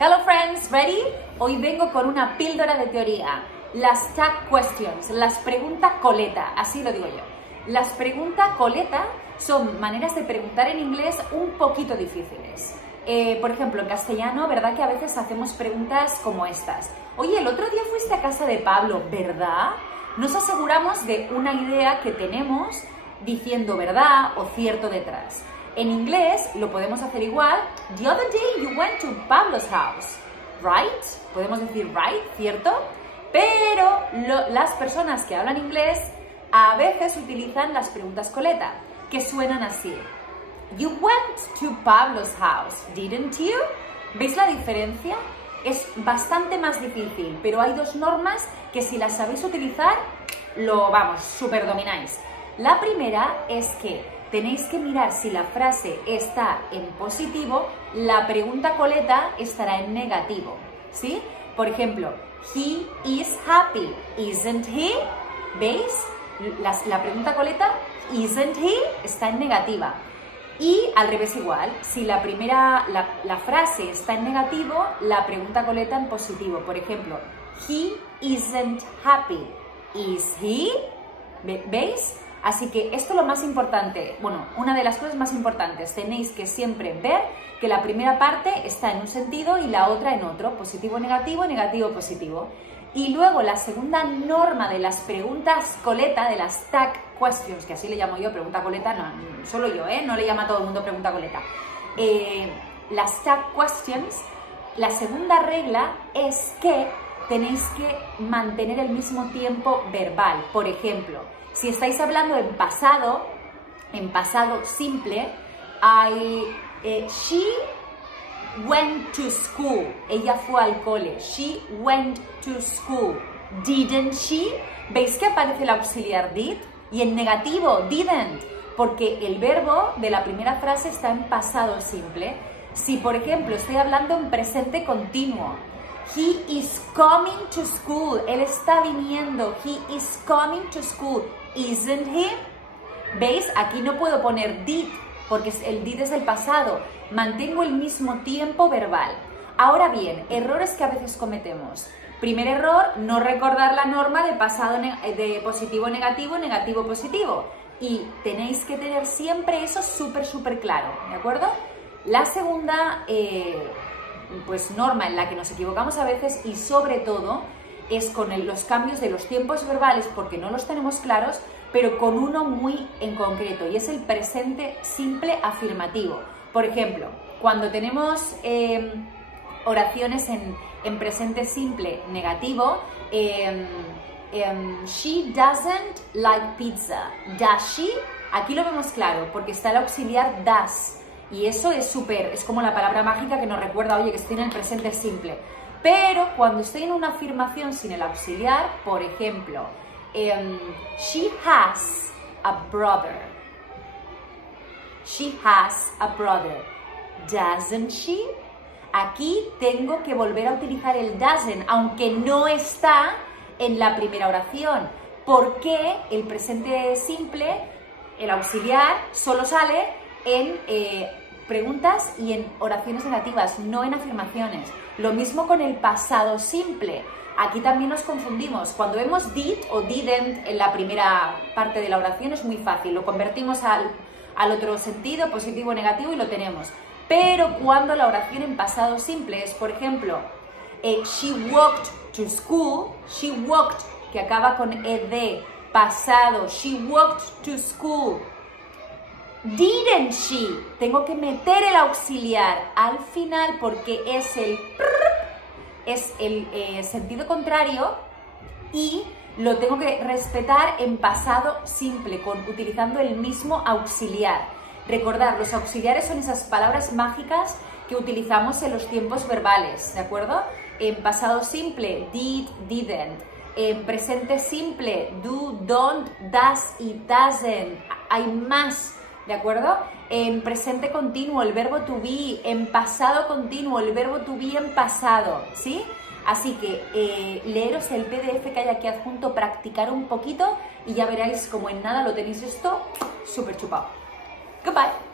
Hello friends, ready? Hoy vengo con una píldora de teoría. Las tag questions, las preguntas coleta, así lo digo yo. Las preguntas coleta son maneras de preguntar en inglés un poquito difíciles. Por ejemplo, en castellano, ¿verdad que a veces hacemos preguntas como estas? Oye, el otro día fuiste a casa de Pablo, ¿verdad? Nos aseguramos de una idea que tenemos diciendo verdad o cierto detrás. En inglés lo podemos hacer igual. The other day you went to Pablo's house, right? Podemos decir right, ¿cierto? Pero las personas que hablan inglés a veces utilizan las preguntas coleta, que suenan así. You went to Pablo's house, didn't you? ¿Veis la diferencia? Es bastante más difícil, pero hay dos normas que si las sabéis utilizar, súper domináis. La primera es que tenéis que mirar si la frase está en positivo, la pregunta coleta estará en negativo, ¿sí? Por ejemplo, he is happy, isn't he? ¿Veis? La pregunta coleta, isn't he, está en negativa. Y al revés igual, si la frase está en negativo, la pregunta coleta en positivo. Por ejemplo, he isn't happy, is he? ¿Veis? Así que esto es lo más importante, una de las cosas más importantes, tenéis que siempre ver que la primera parte está en un sentido y la otra en otro, positivo, negativo, negativo, positivo. Y luego la segunda norma de las preguntas coleta, de las tag questions, que así le llamo yo, pregunta coleta, no, solo yo, no le llama a todo el mundo pregunta coleta. Las tag questions, la segunda regla es que tenéis que mantener el mismo tiempo verbal. Por ejemplo, si estáis hablando en pasado simple, she went to school. Ella fue al cole. She went to school. Didn't she? ¿Veis que aparece el auxiliar did? Y en negativo, didn't, porque el verbo de la primera frase está en pasado simple. Si, por ejemplo, estoy hablando en presente continuo, he is coming to school. Él está viniendo. He is coming to school. Isn't he? ¿Veis? Aquí no puedo poner did, porque el did es del pasado. Mantengo el mismo tiempo verbal. Ahora bien, errores que a veces cometemos. Primer error, no recordar la norma de pasado de positivo, negativo, negativo, positivo. Y tenéis que tener siempre eso súper claro, ¿de acuerdo? La segunda norma en la que nos equivocamos a veces y sobre todo es con los cambios de los tiempos verbales porque no los tenemos claros, pero con uno muy en concreto y es el presente simple afirmativo. Por ejemplo, cuando tenemos oraciones en presente simple negativo, she doesn't like pizza, does she? Aquí lo vemos claro porque está el auxiliar does. Y eso es como la palabra mágica que nos recuerda, oye, que estoy en el presente simple. Pero cuando estoy en una afirmación sin el auxiliar, por ejemplo, she has a brother. She has a brother. Doesn't she? Aquí tengo que volver a utilizar el doesn't, aunque no está en la primera oración. Porque el presente simple, el auxiliar, solo sale en preguntas y en oraciones negativas, no en afirmaciones. Lo mismo con el pasado simple. Aquí también nos confundimos. Cuando vemos did o didn't en la primera parte de la oración es muy fácil. Lo convertimos al otro sentido, positivo o negativo, y lo tenemos. Pero cuando la oración en pasado simple es, por ejemplo, she walked to school, she walked, que acaba con ed, pasado, she walked to school. Didn't she? Tengo que meter el auxiliar al final porque es el sentido contrario y lo tengo que respetar en pasado simple, utilizando el mismo auxiliar. Recordad, los auxiliares son esas palabras mágicas que utilizamos en los tiempos verbales, ¿de acuerdo? En pasado simple, did, didn't. En presente simple, do, don't, does y doesn't. Hay más, ¿de acuerdo? En presente continuo, el verbo to be. En pasado continuo, el verbo to be en pasado, ¿sí? Así que leeros el PDF que hay aquí adjunto, practicar un poquito y ya veréis como en nada lo tenéis esto súper chupado. Goodbye.